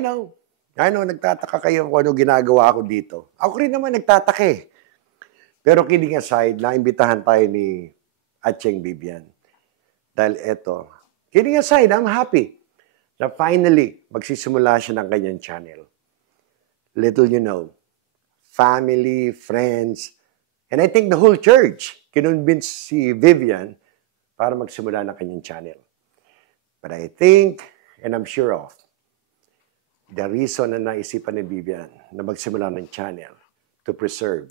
know. Nagtataka kayo kung ano ginagawa ko dito. Ako rin naman nagtataka eh. Pero kidding aside, naimbitahan tayo ni Atcheng Vivian. Dahil eto, kidding aside, I'm happy na finally magsisimula siya ng kanyang channel. Little you know, family, friends, and I think the whole church kinonvince si Vivian para magsimula ng kanyang channel. But I think, and I'm sure of, the reason na naisipan ni Vivian na magsimula ng channel to preserve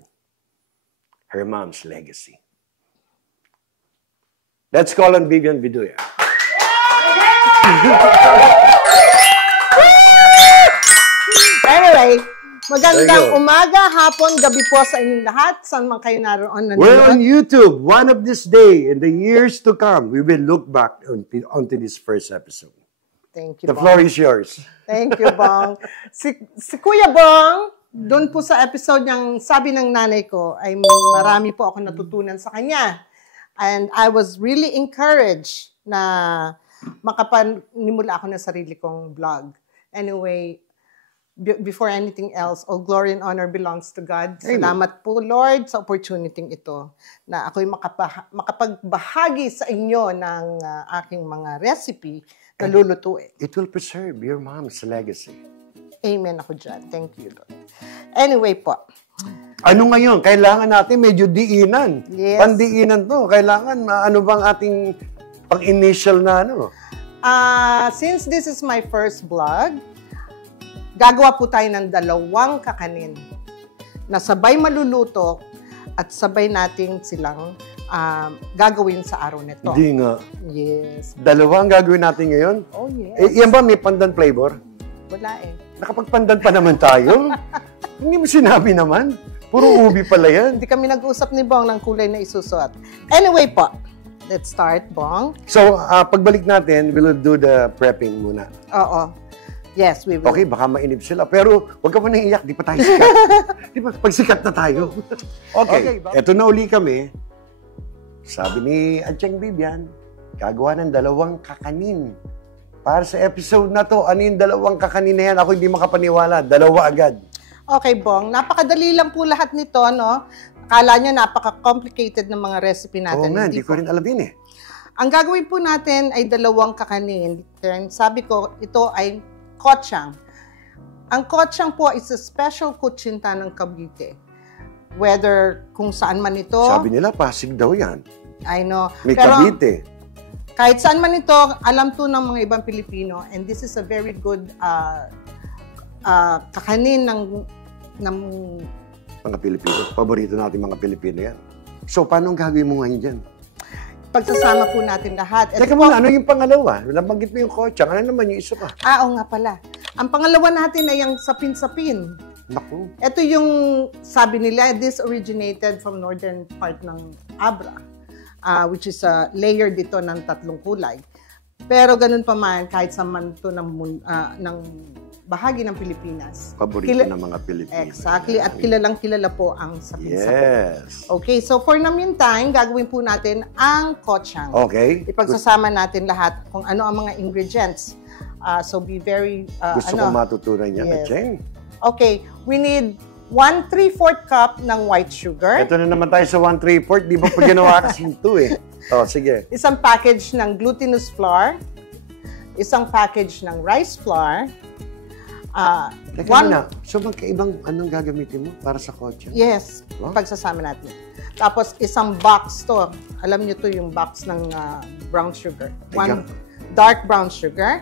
her mom's legacy. Let's call on Vivian Viduya. Anyway, magandang umaga, hapon, gabi po sa inyong lahat. Saan man kayo naroon? We're on YouTube. One of this day, in the years to come, we will look back onto this first episode. Thank you, The floor is yours. Thank you, Bong. Si Kuya Bong, doon po sa episode niyang sabi ng nanay ko, ay marami po ako natutunan sa kanya. And I was really encouraged na makapanimula ako ng sarili kong vlog. Anyway, before anything else, all glory and honor belongs to God. Amen. Salamat po, Lord, sa opportunity ito na ako'y makapagbahagi sa inyo ng aking mga recipe na lulutuin. It will preserve your mom's legacy. Amen ako dyan. Thank you, Lord. Anyway po. Ano ngayon? Kailangan natin medyo diinan. Yes. Pandiinan to. Kailangan, ano bang ating pang-initial na ano? Since this is my first vlog, gagawa po tayo ng 2 kakanin na sabay maluluto at sabay nating silang gagawin sa araw nito. Hindi nga. Yes. 2 ang gagawin natin ngayon? Oh, yes. Yan ba may pandan flavor? Wala eh. Nakapagpandan pa naman tayo? Hindi mo sinabi naman. Puro ubi pala yan. Hindi kami nag-usap ni Bong ng kulay na isusuot. Anyway po, let's start, Bong. So, pagbalik natin, we'll do the prepping muna. Oo. Yes, we will. Okay, baka mainip sila. Pero huwag ka pa naiiyak, di pa tayo sikat. Di ba, pagsikat na tayo. Okay, eto na uli kami. Sabi ni Atcheng Vivian, gagawa ng 2 kakanin. Para sa episode na to, ano yung 2 kakanin na yan? Ako hindi makapaniwala. 2 agad. Okay, Bong. Napakadali lang po lahat nito, no? Akala nyo napaka-complicated ng mga recipe natin. Oo nga, hindi ko rin alam yun eh. Ang gagawin po natin ay 2 kakanin. Sabi ko, ito ay kochang. Ang kochang po is a special kutsinta ng Cavite. Whether kung saan man ito. Sabi nila, Pasig daw yan. I know. May Pero, Cavite. kahit saan man ito, alam to ng mga ibang Pilipino. And this is a very good kakanin ng mga Pilipino. Paborito natin mga Pilipino yan. So, paano gagawin mo ngayon dyan? pagsasama po natin lahat. Teka muna, ano yung pangalawa? Nabanggit mo yung kochang. Ano naman yung isa pa? Oo nga pala. Ang pangalawa natin ay yung sapin-sapin. Naku. Ito yung, sabi nila, this originated from northern part ng Abra, which is a layer dito ng 3 kulay. Pero ganun pa man, kahit sa man ito ng bahagi ng Pilipinas. Paborito ng mga Pilipino. Exactly. At kilalang-kilala po ang sapin-sapin. Yes. Okay. So, for the meantime, gagawin po natin ang kochang. Okay. Ipagsasama natin lahat kung ano ang mga ingredients. So, be very... Gusto ko matutunan yan, Yes. Cheng. Okay. We need 1/3 cup ng white sugar. Ito na naman tayo sa 1/3. Di ba pa ginawa kasing 2 eh? Oh, sige. Isang package ng glutinous flour. Isang package ng rice flour. Teka muna, so magkaibang anong gagamitin mo para sa kotse? Yes, pagsasama natin. Tapos isang box to. Alam niyo to yung box ng brown sugar. Dark brown sugar.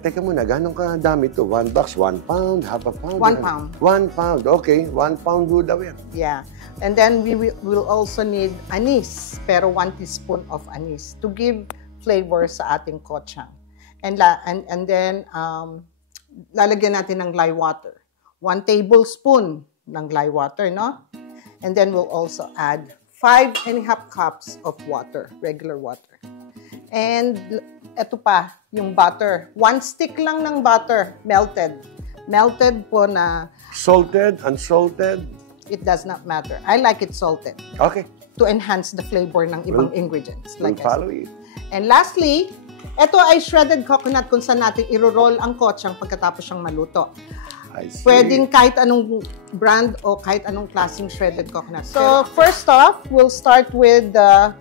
Teka muna, gano'ng kadami to? 1 box, 1 pound, half a pound? 1 pound. 1 pound, okay. 1 pound do daw yan. Yeah. And then we will also need anise, pero 1 teaspoon of anise to give flavor sa ating kochang. And then, lalagyan natin ng lye water. 1 tablespoon ng lye water, no? And then we'll also add 5½ cups of water, regular water. And eto pa, yung butter. 1 stick lang ng butter, melted. Melted po na... Salted, unsalted? It does not matter. I like it salted. Okay. To enhance the flavor ng ibang ingredients. We'll follow you. And lastly, Ito ay shredded coconut kung saan natin iro-roll ang kotsang pagkatapos siyang maluto. I see. Pwedeng kahit anong brand o kahit anong klaseng shredded coconut. So, first off, we'll start with the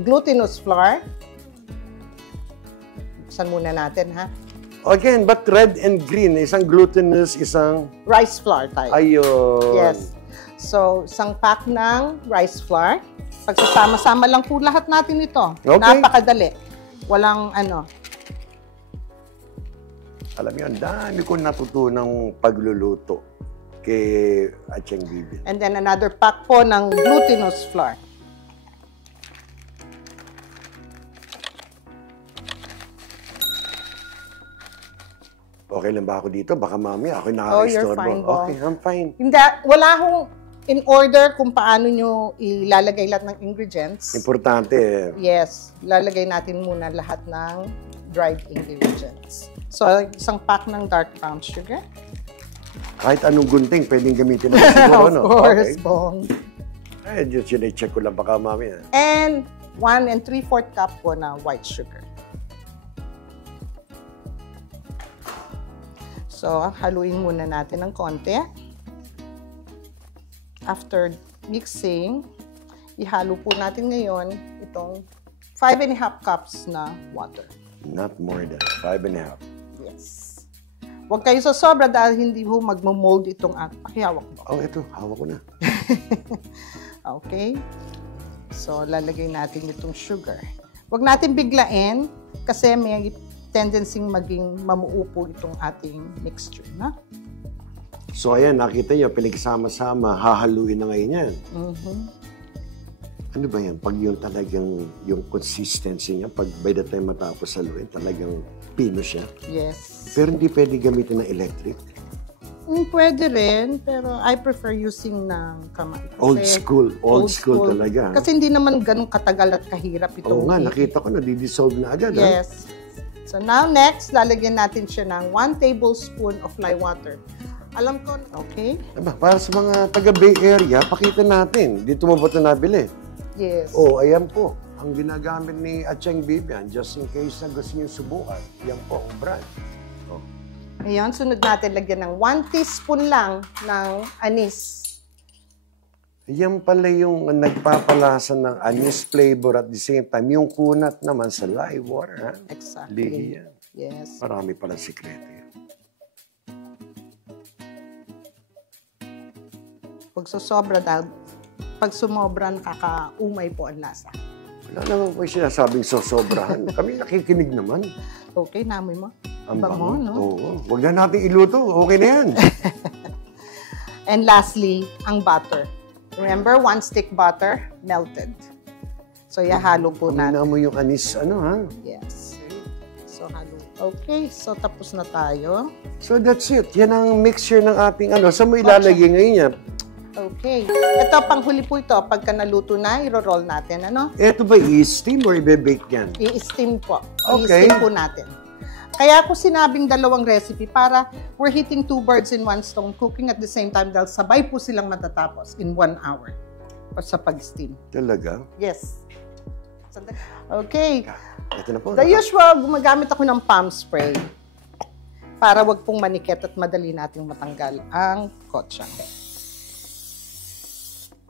glutinous flour. Buksan muna natin, ha? Again, but red and green. Isang glutinous, isang... Rice flour tayo. Ayun. Yes. So, isang pack ng rice flour. Pagsasama-sama lang po lahat natin ito. Okay. Napakadali. Walang ano. Alam niyo, ang dami ko natutunang pagluluto kay Atcheng Vivian. And then another pack po ng glutinous flour. Okay lang ba ako dito? Baka mamaya ako Oh, nakaka-istorbo. you're fine, Bong. Okay, I'm fine. Hindi, wala akong in order kung paano nyo ilalagay lahat ng ingredients. Importante. Yes, lalagay natin muna lahat ng dried ingredients. So, isang pack ng dark brown sugar. Kahit anong gunting, pwedeng gamitin natin siguro, no? Of course, Okay. Bong. Eh, just check ko lang baka mamaya. And 1 3/4 cup po na white sugar. So, haluin muna natin ng konti. After mixing, ihalo po natin ngayon itong 5½ cups na water. Not more than 5½. Yes. Huwag kayo sa sobra dahil hindi ho magmo-mold itong pakihawak mo. Oh, ito. Hawak ko na. Okay? So, lalagay natin itong sugar. Huwag natin biglain kasi may tendency maging mamuupo itong ating mixture, na? So, ayan, nakita niyo, pinagsama-sama, hahaluin na ngayon yan. Ano ba yan? Pag yung talagang, yung consistency niya, pag by the time matapos haluin, talagang pino siya. Yes. Pero hindi pwede gamitin ng electric. Pwede rin, pero I prefer using ng kamay. Kasi Old school talaga. Kasi hindi naman ganun katagal at kahirap itong Oo nga, nakita ko na, di-dissolve na agad. Yes. So now next, lalagyan natin siya ng 1 tablespoon of lye water. Alam ko, okay? Diba, para sa mga taga-Bay Area, pakita natin. Dito mo ba ito nabili? Yes. Oh, ayan po. Ang ginagamit ni Atcheng Vivian, just in case na gusto niyo subukan. Yan po, ang brand. Oh. Ngayon, sunod natin lagyan ng 1 teaspoon lang ng anis. Yan pala yung nagpapalasa ng anise flavor at the same time, yung kunat naman sa lye water, ha? Exactly. Lihi yan. Yes. Marami palang sikreto yan. Pag susobra dahil, pag sumobra, nakakaumay po ang lasa. Wala naman po yung sinasabing sosobrahan. Kami nakikinig naman. Okay, namoy mo. Ang Bango, bango. no? Oo. Huwag na natin iluto. Okay na yan. And lastly, ang butter. Remember, 1 stick butter, melted. So, ihalo po natin. Pamina mo yung anis, ano ha? Yes. So, halo. Okay, so tapos na tayo. So that's it. Yan ang mixture ng ating ano. Saan mo ilalagay ngayon yan? Okay. Ito, panghuli po ito. Pagka naluto na, iro-roll natin. Ano? Ito ba i-steam or i-bake yan? I-steam po. Okay. I-steam po natin. Kaya ako sinabing dalawang recipe para we're hitting 2 birds in 1 stone, cooking at the same time dahil sabay po silang matatapos in 1 hour sa pag-steam. Talaga? Yes. Okay. Ito na po. The usual, gumagamit ako ng palm spray para wag pong manikit at madali nating matanggal ang kotsang.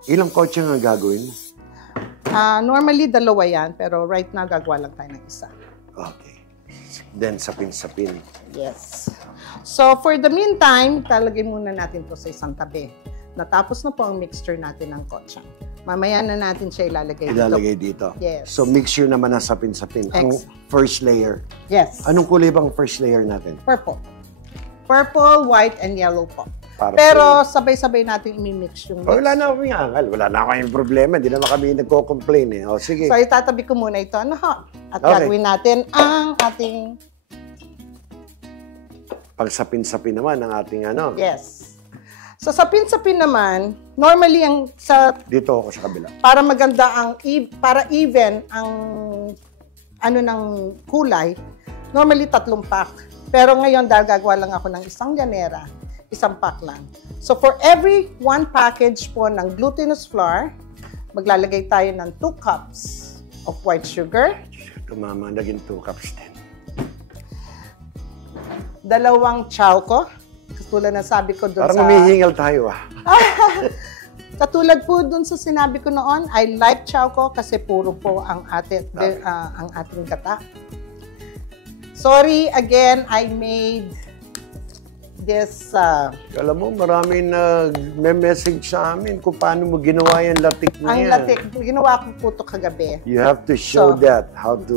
Ilang kotse nga gagawin? Normally, 2 yan, pero right now, gagawa lang tayo ng 1. Okay. Then, sapin-sapin. Yes. So, for the meantime, talagay muna natin to sa isang tabi. Natapos na po ang mixture natin ng kotsang. Mamaya na natin siya ilalagay dito. Ilalagay dito. Yes. So, mixture naman ng sapin-sapin. Ang first layer. Yes. Anong kulay bang first layer natin? Purple. Purple, white, and yellow po. Para Pero sabay-sabay natin imimix yung mix. wala na kami angal. Wala na kami problema. Hindi naman kami nagko-complain eh. O, sige. So, itatabi ko muna ito. Ano ho? At Okay. gagawin natin ang ating... Pagsapin-sapin naman ang ating ano. Yes. So, sapin-sapin naman, normally ang sa Dito ako sa kabila. para maganda ang para even ang ano ng kulay, normally 3 pack. Pero ngayon dahil gagawa lang ako ng 1 llanera, 1 pack lang. So for every 1 package po ng glutinous flour, maglalagay tayo ng 2 cups of white sugar. Tumama, naging 2 cups din. 2 chowko. Katulad na sabi ko doon Parang humihingal tayo Katulad po doon sa sinabi ko noon, I like chowko kasi puro po ang ating gata. Sorry again, I made this... Alam mo, maraming nag-message sa amin kung paano mo ginawa yung latik na yan. Ang latik, ginawa ko po ito kagabi. You have to show that, how to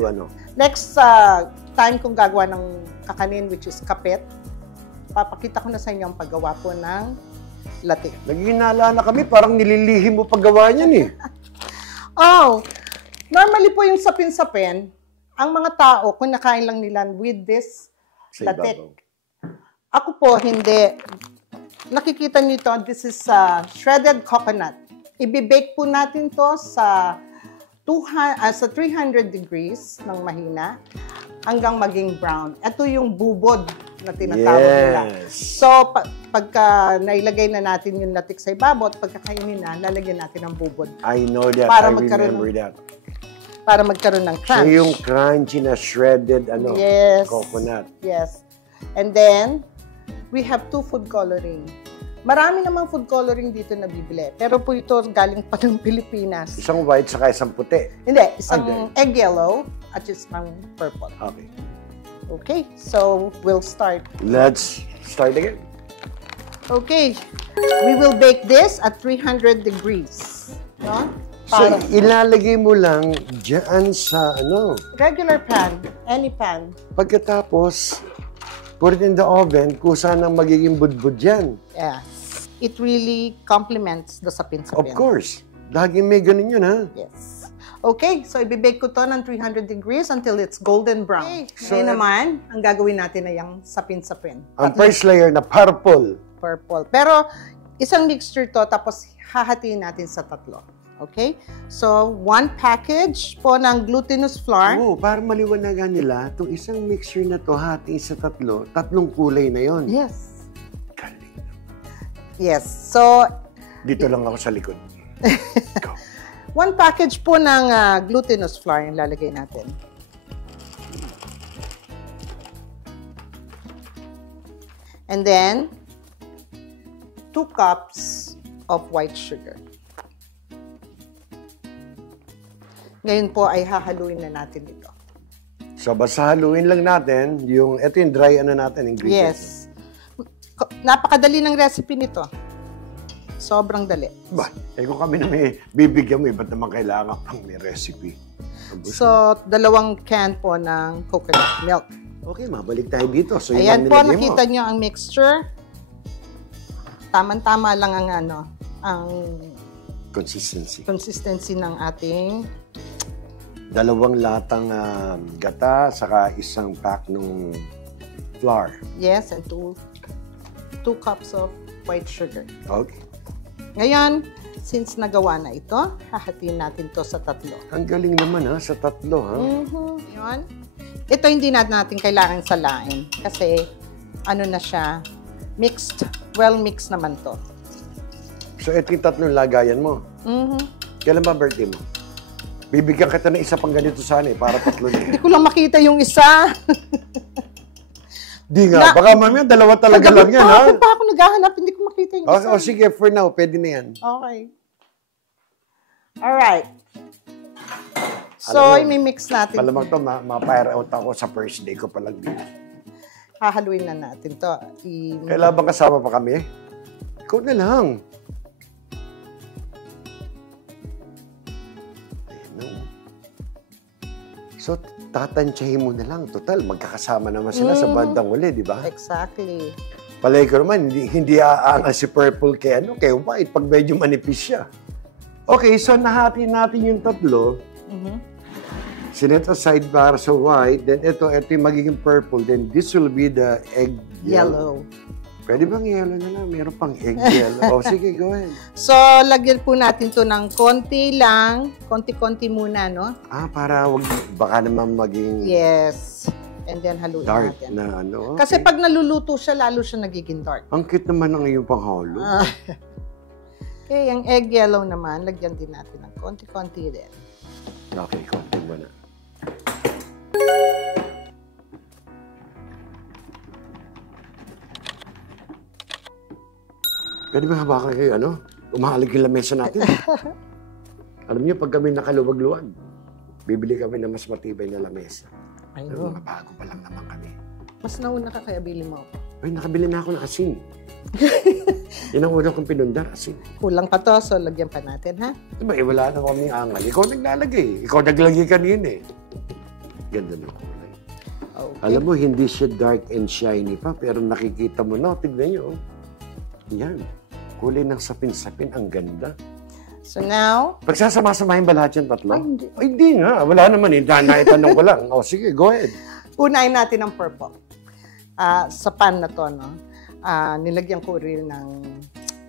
Next time kong gagawa ng kakanin, which is kapit, papakita ko na sa inyo ang paggawa po ng latik. Naghinala na kami, parang nililihim mo paggawa niyan Normally po yung sapin-sapin, ang mga tao, kung nakain lang nila with this latik. Ako po, hindi. Nakikita niyo ito, this is shredded coconut. Ibibake po natin to sa 300 degrees ng mahina hanggang maging brown. Ito yung bubod na tinatawag nila. So, pagka nailagay na natin yung latik sa ibabaw at pagkakainin na, lalagyan natin ng bubod. I know that. Para I remember that. Para magkaroon ng crunch. So, yung crunchy na shredded coconut. Yes. And then, we have 2 food coloring. Marami namang food coloring dito na bibili. Pero po ito galing pa ng Pilipinas. Isang white saka isang puti. Hindi, isang egg yellow at isang purple. Okay. Okay, so we'll start. Let's start again. Okay, we will bake this at 300 degrees. No? So, ilalagay mo lang dyan sa regular pan, any pan. Pagkatapos, put it in the oven, kusa nang magiging budbud yan. Yeah. It really complements the sapin-sapin. Of course. Laging may ganun yun, ha? Yes. Okay, so ibibake ko to ng 300 degrees until it's golden brown. Okay. So, ngayon naman, ang gagawin natin ay yung sapin-sapin. Ang first layer na purple. Purple. Pero, isang mixture to, tapos hahatiin natin sa 3. Okay? So, 1 package po ng glutinous flour. Para maliwanagan nila, itong isang mixture na to, hati sa 3, 3 kulay na yon. Yes. Galing. Yes. So, dito lang ako sa likod. Go. 1 package po ng glutinous flour yung lalagay natin. And then, 2 cups of white sugar. Ngayon po ay hahaluin na natin ito. So, basta haluin lang natin ito yung dry natin, ingredients. Yes. Napakadali ng recipe nito. Sobrang dali. Kung kami na may bibigyan mo, ba't naman kailangan pang may recipe? So, 2 can po ng coconut milk. Okay, mabalik tayo dito. So, ayan po, nakita nyo ang mixture. Tama-tama lang ang consistency ng ating 2 latang gata, saka 1 pack ng flour. Yes, and 2 cups of white sugar. Okay. Ngayon, since nagawa na ito, hahatiin natin to sa 3. Ang galing naman sa 3, ha? Yun. Ito hindi natin kailangan salain kasi na siya, mixed, well-mixed naman to. So, ito yung 3 lagayan mo? Kailan ba birthday mo? Bibigyan kita ng 1 pang ganito sana para 3 na. Hindi ko lang makita yung isa. Di nga, baka mamaya 2 talaga lang yan, ha? Pa ako naghahanap, hindi ko makita yung isa. Sige, for now, pwede na yan. Okay. Alright. So, i-mix natin. Malamang to, ma-fire out ako sa first day ko palang dito. Hahaluin na natin to. Kailan bang kasama pa kami? Ikaw na lang. So, tatansyahin mo na lang. Total, magkakasama naman sila sa bandang uli, di ba? Exactly. Palay ko naman, hindi aangal si purple kay white pag medyo manipis siya. Okay, so nahati natin yung 3. Sinet aside para sa white. Then ito yung magiging purple. Then this will be the egg yellow. Pwede bang yellow na lang? Meron pang egg yellow. Sige, go ahead. So, lagyan po natin to ng konti lang. Konti-konti muna, no? Para baka naman maging... Yes. And then haluin dark natin. Na Okay. Kasi pag naluluto siya, lalo siya nagiging dark. Ang cute naman ng iyong panghalo. Okay, ang egg yellow naman, lagyan din natin ng konti-konti din. Okay, konti mo na. Pwede ba hawakan kayo, umahalig yung lamesa natin. Alam niyo, pag kami nakaluwag-luwag, bibili kami ng mas matibay na lamesa. Pero mabago pa lang naman kami. Mas nauna ka kaya bili mo ako. Ay, nakabili na ako ng asin. Yan ang una kong pinundar, asin. Kulang pa to, so lagyan pa natin, ha? Diba, wala na kami angal. Ikaw naglalagay. Ikaw naglagay kanina eh. Ganda ng kulay. Okay. Alam mo, hindi siya dark and shiny pa, pero nakikita mo na, tignan nyo. Yan. Kulay ng sapin-sapin, ang ganda. So now, Pagsasama-samahin ba lahat yung tatlo? Ay, hindi. Ay, hindi nga. Wala naman eh. Naitanong ko lang. O, sige, go ahead. unahin natin ang purple. Sa pan na to, no? Nilagyan ko rin ng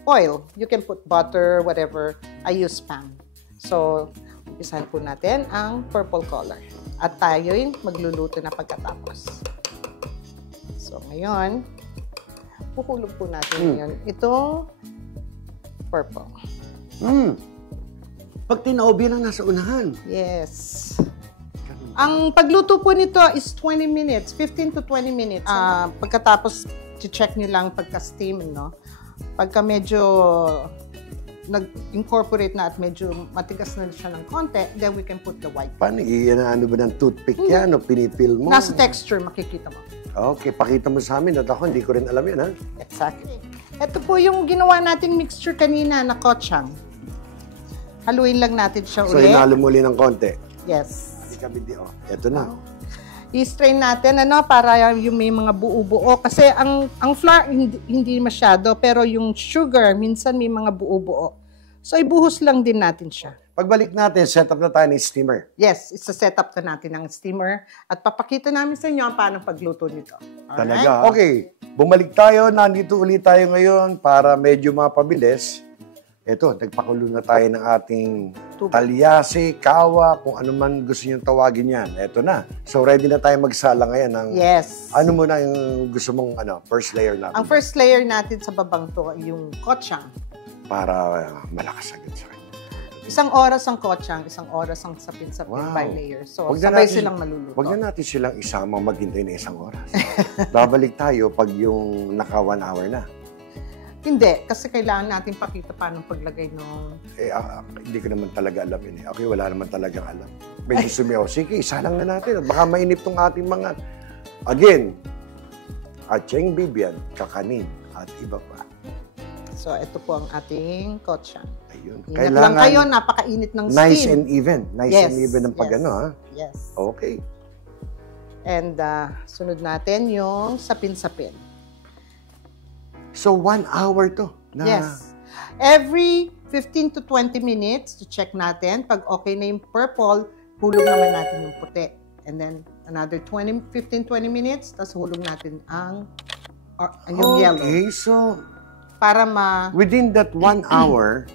oil. You can put butter, whatever. I use pan. So, umpisahan po natin ang purple color. At tayo'y magluluto na pagkatapos. So, ngayon, pukulog po natin ngayon itong purple. Pag tinaob yan ang nasa unahan. Yes. Ang pagluto po nito is 20 minutes, 15 to 20 minutes. Pagkatapos, check nyo lang pagka-steam, no? Pagka medyo nag-incorporate na at medyo matigas na siya ng konti, then we can put the white. Paano? Ano ba ng toothpick yan? O pinipil mo? Nasa texture, makikita mo. Okay, pakita mo sa amin. At ako, hindi ko rin alam yan, ha? Exactly. Ito po yung ginawa nating mixture kanina na kochang. Haluin lang natin siya So, hinalo mo ulit ng konti. Yes. Ito na. I-strain natin para yung may mga buo-buo kasi ang flour hindi masyado pero yung sugar minsan may mga buo-buo. So ibuhos lang din natin siya. Pagbalik natin, set up na tayo ng steamer. Yes, isa-set up na natin ng steamer at papakita namin sa inyo ang paano pagluto nito. Alright? Talaga. Okay, bumalik tayo. Nandito ulit tayo ngayon para medyo mapabilis. Ito, nagpakulo na tayo ng ating talyasi, kawa, kung ano man gusto nyo tawagin yan. Ito na. So, ready na tayo magsala ngayon ng... Yes. Ano muna yung gusto mong first layer natin? Ang first layer natin sa babang to yung kochang. Para malakas agad sa kanya. Isang oras ang kochang, isang oras ang sapin-sapin by layer. So, sabay silang maluluto. Huwag na natin silang isama maghintay na isang oras. Babalik tayo pag yung naka 1 hour na. Hindi, kasi kailangan natin pakita paano paglagay ng... Hindi ko naman talaga alam yun eh. Okay, wala naman talagang alam. Medyo sumiyaw. Sige, isa lang na natin. Baka mainip tong ating mga... Again, Atcheng Bibian, kakanin, at iba pa. So, ito po ang ating kochang. Ayun. Ingat lang kayo, napakainit ng steam. Nice and even. Nice and even ang pag ha? Yes. Okay. And sunod natin yung sapin-sapin. So, 1 hour to. Yes. Every 15 to 20 minutes, to check natin. Pag okay na yung purple, hulog naman natin yung puti. And then, another 15-20 minutes, tapos hulog natin yung yellow. Okay, so, para within that 1 hour,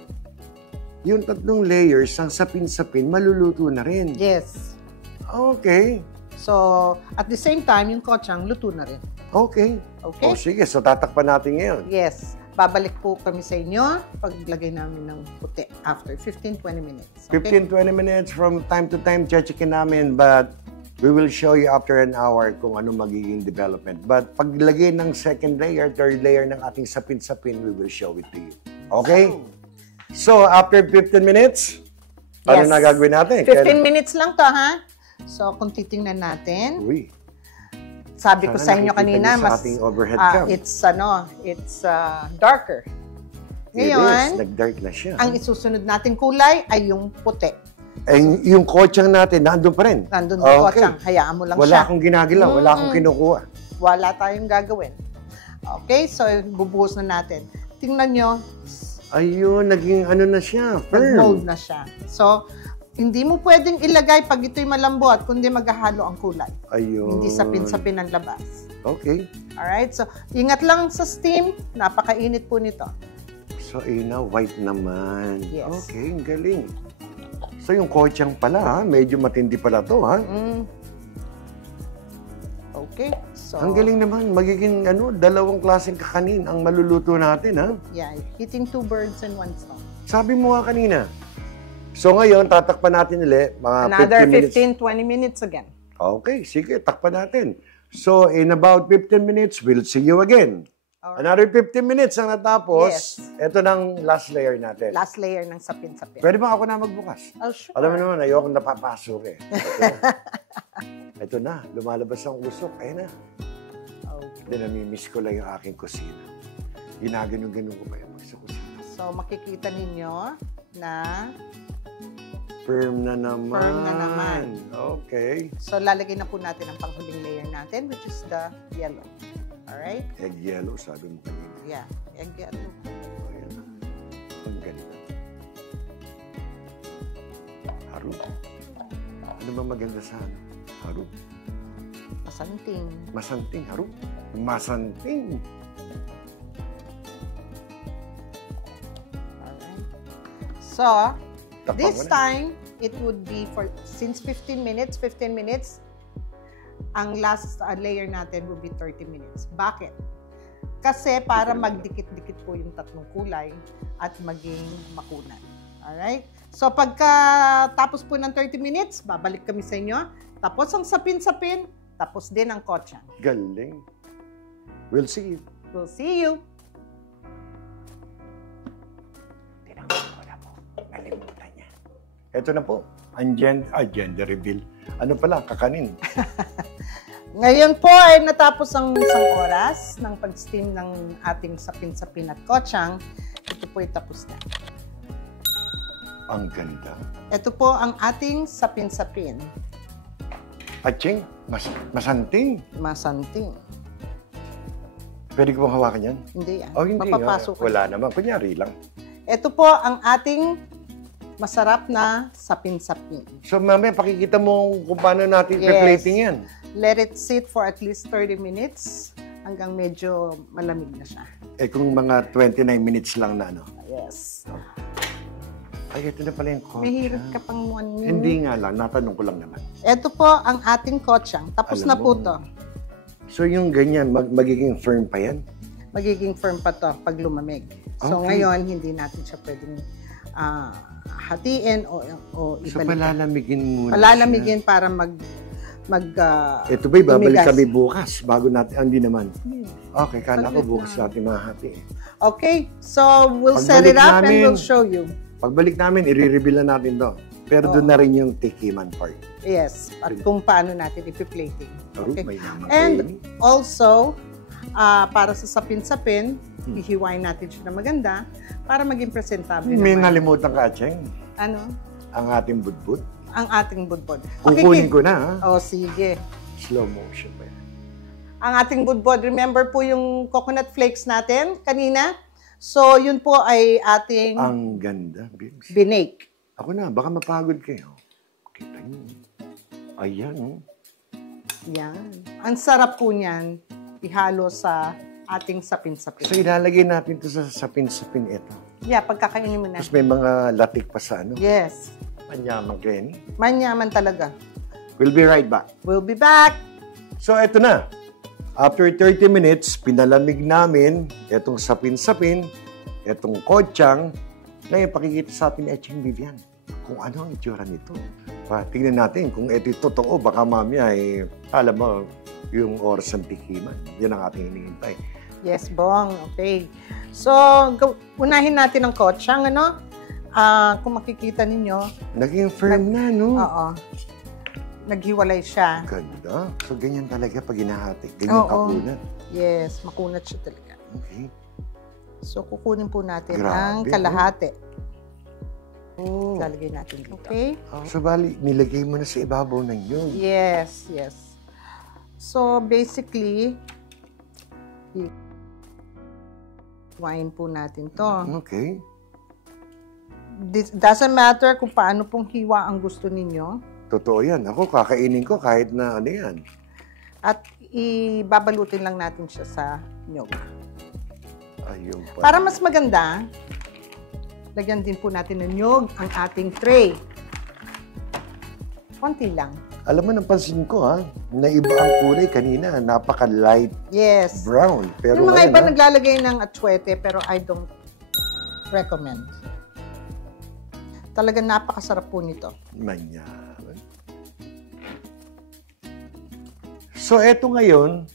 yung 3 layers, ang sapin-sapin, maluluto na rin. Yes. Okay. So, at the same time, yung kochang, luto na rin. Okay. Okay? O sige, so tatakpan natin ngayon. Yes. Babalik po kami sa inyo paglagay namin ng puti after 15-20 minutes. Okay? 15-20 minutes from time to time, checkin namin, but we will show you after an hour kung ano magiging development. But paglagay ng second layer, third layer ng ating sapin-sapin, we will show it to you. Okay? So, after 15 minutes, ano na gagawin natin? 15 minutes lang to, ha? So, kung titingnan natin, sabi ko sa inyo kanina, mas it's darker. Ngayon, nag-dark na siya. Ang isusunod nating kulay ay yung puti. Yung kochang natin, nandun pa rin. Nandun yung kochang. Hayaan mo lang wala siya. Wala akong ginagawa, wala akong kinukuha. Wala tayong gagawin. Okay, so bubuhos na natin. Tingnan nyo. Ayun, naging ano na siya, firm. Nag-mold na siya. So, hindi mo pwedeng ilagay pag ito'y malambot, kundi maghahalo ang kulay. Ayun. Hindi sapin-sapin ang labas. Okay. Alright, so ingat lang sa steam. Napakainit po nito. So, na white naman. Yes. Okay, ang galing. So, yung kochang pala, ha? Medyo matindi pala to, ha? Okay, so... Ang galing naman. Magiging, dalawang klaseng kakanin ang maluluto natin, ha? Yeah, hitting 2 birds in 1 stone. Sabi mo nga kanina. So ngayon, tatakpan natin ulit. Another 15-20 minutes again. Okay, sige, takpan natin. So in about 15 minutes, we'll see you again. Another 15 minutes ang natapos. Yes. Ito ng last layer natin. Last layer ng sapin-sapin. Pwede ba ako na magbukas? Oh, sure. Alam mo naman, ayoko napapasok eh. Ito na, lumalabas ang usok. Ayun na. Okay. Then, namimiss ko lang yung aking kusina. Ginaganon-ganon ko pa yung sa kusina. So, makikita ninyo na Firm na naman. Firm na naman. Okay. so lalagay na po natin ang panghuling layer natin, which is the yellow. Alright? Egg yellow, sabi mo kanina. Yeah, egg yellow. Ayan na. Ang ganda. Harap. Ano ba maganda sa ano? Harap. Masanting. Masanting. Harap. Masanting. Alright. So, Tapang this mo na. time, it would be for, since 15 minutes, ang last layer natin will be 30 minutes. Bakit? Kasi para magdikit-dikit po yung tatlong kulay at maging makunan. Alright? So, pagka tapos po ng 30 minutes, babalik kami sa inyo. Tapos ang sapin-sapin, tapos din ang kochang. Galing. We'll see you. We'll see you. Tinanggap ko na po. Nalimutan niya. Ito na po. Ang gender reveal. Ano pala? Kakanin. Ngayon po ay natapos ang isang oras ng pag-steam ng ating sapin-sapin at kochang. Ito po ay tapos na. Ang ganda. Ito po ang ating sapin-sapin. Aching, masanting. Masanting. Pwede ko bang hawakan yan? Hindi yan. Oh, hindi. Mapapasok ka. Wala naman. Kunyari lang. Ito po ang ating masarap na sapin-sapin. So, mamaya pakikita mo kung paano natin Yes. plating yan. Let it sit for at least 30 minutes hanggang medyo malamig na siya. Eh, kung mga 29 minutes lang na, ano? Yes. Ay, ito na pala yung kochang. Mahirap ka pang 1 minute. Hindi nga lang. Natanong ko lang naman. Ito po ang ating kochang. Tapos Alam na po mo. to. So, yung ganyan, magiging firm pa yan? Magiging firm pa to pag lumamig. So Okay. ngayon, hindi natin siya pwedeng hatiin o So, ibalik. palalamigin muna Palalamigin para Ito ba'y babalik tumigas. kami bukas bago natin, hindi naman. Okay, kala ko Saglit bukas lang. natin mahati. Okay, so we'll Pagbalik set it up and namin- we'll show you. Pagbalik namin, i-reveal na natin to. Pero doon Oo. na rin yung tikiman part. Yes, at kung paano natin ipi-plating. Aro, Okay. may naman. And also, para sa sapin-sapin, hihiwain natin siya na maganda para maging presentable May naman. nalimutan ka, Cheng. Ano? Ang ating budbud. Ang ating budbod. Kukunin ko na, ha? Oh, sige. Slow motion pa yan. Ang ating budbod, remember po yung coconut flakes natin kanina? So, yun po ay ating Ang ganda, Bibs. binake. Ako na, baka mapagod kayo. Kita niyo. Ayan, oh. Yan. Ang sarap po niyan, ihalo sa ating sapin-sapin. So, ilalagay natin to sa sapin-sapin ito. Yeah, pagkakainin mo na. Tapos may mga latik pa sa ano. Yes. Manyaman kayo ni. Manyaman talaga. We'll be right back. We'll be back. So, eto na. After 30 minutes, pinalamig namin itong sapin-sapin, itong kochang. Ngayon, pakikita sa atin ni Echeng Vivian kung ano ang itsura nito. Tingnan natin kung ito totoo. Baka mamaya, alam mo, yung oras ng tikiman. Yan ang ating hinihintay. Yes, Bong. Okay. So, unahin natin ang kochang, ano? Kung makikita ninyo, Naging firm na, no? oo. Naghiwalay siya. Ganda. So, ganyan talaga pag hinahati. Ganyan Oo. kakunat. Yes, makunat siya talaga. Okay. So, kukunin po natin Grabe, ang kalahati. Oh. Lalagay natin dito. Okay? So, bali, nilagay mo na sa ibabaw ng yun. Yes, yes. So, basically, wine po natin to. Okay. This doesn't matter kung paano pong hiwa ang gusto ninyo. Totoo yan. Ako, kakainin ko kahit na ano yan. At ibabalutin lang natin siya sa nyog. Ayun pa. Para mas maganda, lagyan din po natin ng nyog ang ating tray. Konti lang. Alam mo, napansin ko ha, na iba ang kulay kanina. Napaka-light Yes. brown. Pero Yung mga ngayon, iba ha, naglalagay ng atsuete pero I don't recommend. Talagang napakasarap po nito. manyaman. So, eto ngayon,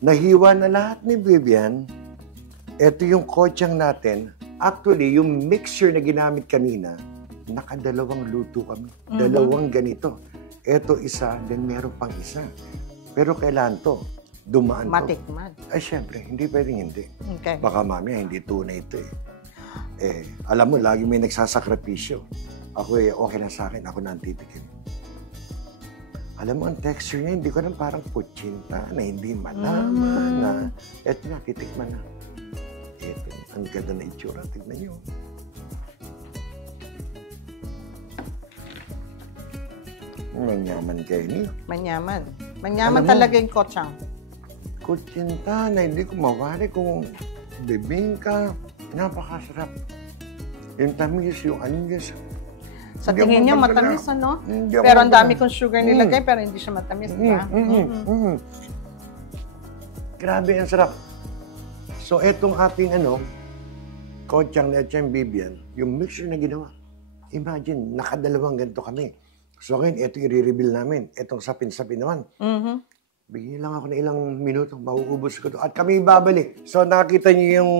Nahiwa na lahat ni Vivian. Ito yung kotsang natin. Actually, yung mixture na ginamit kanina, nakadalawang luto kami. Dalawang ganito. Ito isa, then meron pang isa. Pero kailan to? Dumaan to. Matikman. Ay, syempre, hindi pwedeng hindi. Okay. Baka mamaya, hindi tunay ito eh. Alam mo, lagi may nagsasakripisyo. Ako okay na sa akin, ako na ang titikin. Alam mo, ang texture niya, hindi ko na parang putsinta na hindi malaman na. Eto na, titikman na. Eto, ang ganda na itsura. Tignan niyo. Manyaman kayo niyo. Manyaman. Manyaman talaga yung kotsang. Kutsinta na hindi ko mawari kung bibingka. Napakasarap. Yung tamis, yung anyos. Sa tingin niyo, matamis, ano? Pero ang dami kong sugar nilagay, pero hindi siya matamis, di ba? Grabe, ang sarap. So, etong ating, kotsang na Vivian, yung mixture na ginawa. Imagine, nakadalawang ganito kami. So, ngayon, ito i-reveal namin. Etong sapin-sapin naman. Bigyan lang ako ng ilang minuto, mauubos ko to. At kami babalik. So, nakakita niyo yung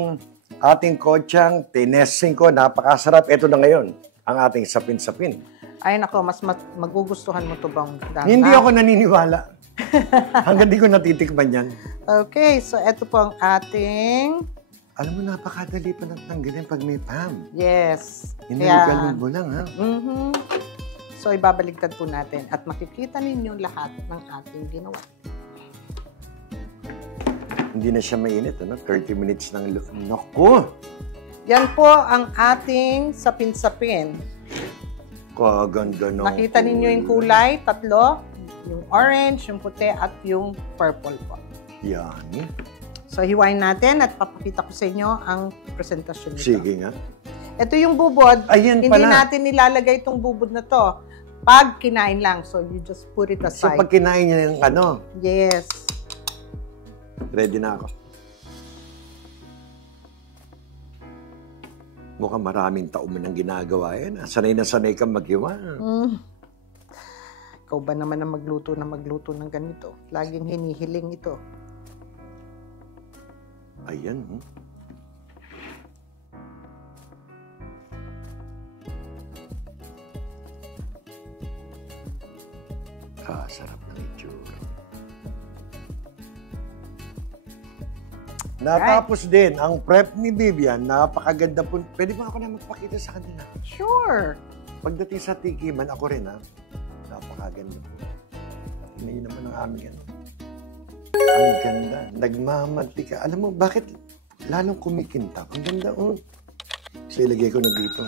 ating kotsang, tinesting ko, napakasarap. Ito na ngayon, ang ating sapin-sapin. Ay, nako, mas magugustuhan mo to bang dana? Hindi ako naniniwala. Hanggang di ko natitikman yan. Okay, so ito po ang ating... Alam mo, napakadali pa ng tanggalin pag may PAM. Yes. Inaligalog mo lang, ha? So, ibabaligtad po natin at makikita ninyo lahat ng ating ginawa. Hindi na siya mainit, 30 minutes ng Naku! Yan po ang ating sapin-sapin. Kaganda na. Nakita ninyo yung kulay, tatlo. Yung orange, yung puti, at yung purple po. Yan. So, hiwain natin at papakita ko sa inyo ang presentasyon nito. Sige nga. Ito yung bubod. Ayan Hindi pala. natin nilalagay itong bubod na to. Pag kinain lang. So, you just put it So, aside. pag kinain niya yung Yes. ready na ako. Mukhang maraming taon mo nang ginagawa yan. Sanay na sanay kang maghiwa. Ikaw ba naman ang magluto ng ganito? Laging hinihiling ito. Ayan. Sarap ng itsura. Natapos din ang prep ni Vivian. Napakaganda po. Pwede ba ako na magpakita sa kanila? Sure. Pagdating sa tikiman, ako rin, ha? Napakaganda po. Tingnan niyo naman ang aming Ang ganda. Nagmamantika. Alam mo, bakit lalong kumikinta? Ang ganda, So, ilagay ko na dito.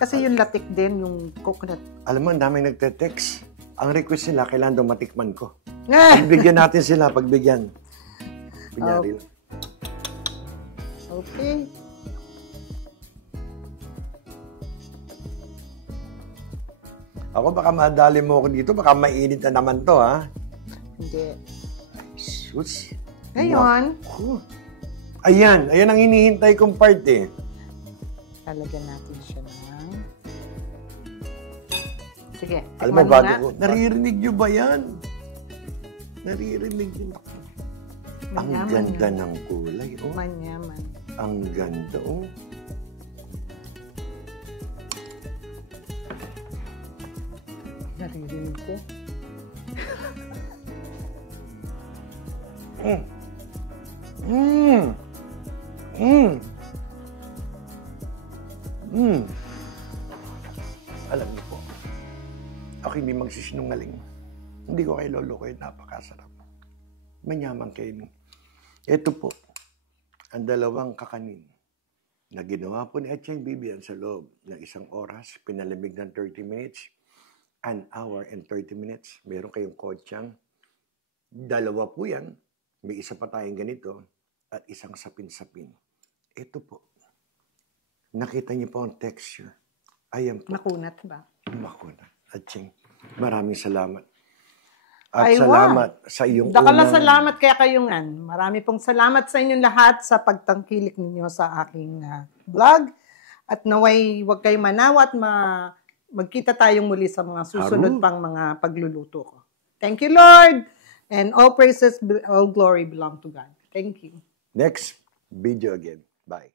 Kasi yung latik din, yung coconut. Alam mo, ang daming nagte-text. Ang request nila, kailangan daw matikman ko. Pagbigyan natin sila, pagbigyan. Kunyari lang. Okay. Ako, baka madali mo ako dito. Baka mainit na naman to, ha? Hindi. Sus. Ngayon, Ayan ang hinihintay kong part, eh. lalagyan natin siya ng... Sige, Alam mo, tikman bago na. ko, naririnig nyo ba yan? Naririnig nyo. Ang Manyaman ganda yan. ng kulay, Manyaman. Ang ganda, Naririnig ko. Alam niyo po, ako hindi magsisinungaling. Hindi ko kayo lolokoy, napakasarap. Manyaman kayo. Ito po, ang dalawang kakanin na ginawa po ni Atchang Vivian sa loob ng 1 oras, pinalamig ng 30 minutes, 1 hour and 30 minutes. Meron kayong kotsang. 2 po yan. May isa pa tayong ganito at isang sapin-sapin. Ito po. Nakita niyo po ang texture. Ayan po. Makunat ba? Makunat. Atching, maraming salamat. At Ay, salamat sa iyong Dakala salamat kaya kayungan. Marami pong salamat sa inyong lahat sa pagtangkilik ninyo sa aking vlog. At naway huwag kayong manawa at magkita tayong muli sa mga susunod pang mga pagluluto ko. Thank you, Lord! And all praises, all glory belong to God. Thank you. Next video again. Bye.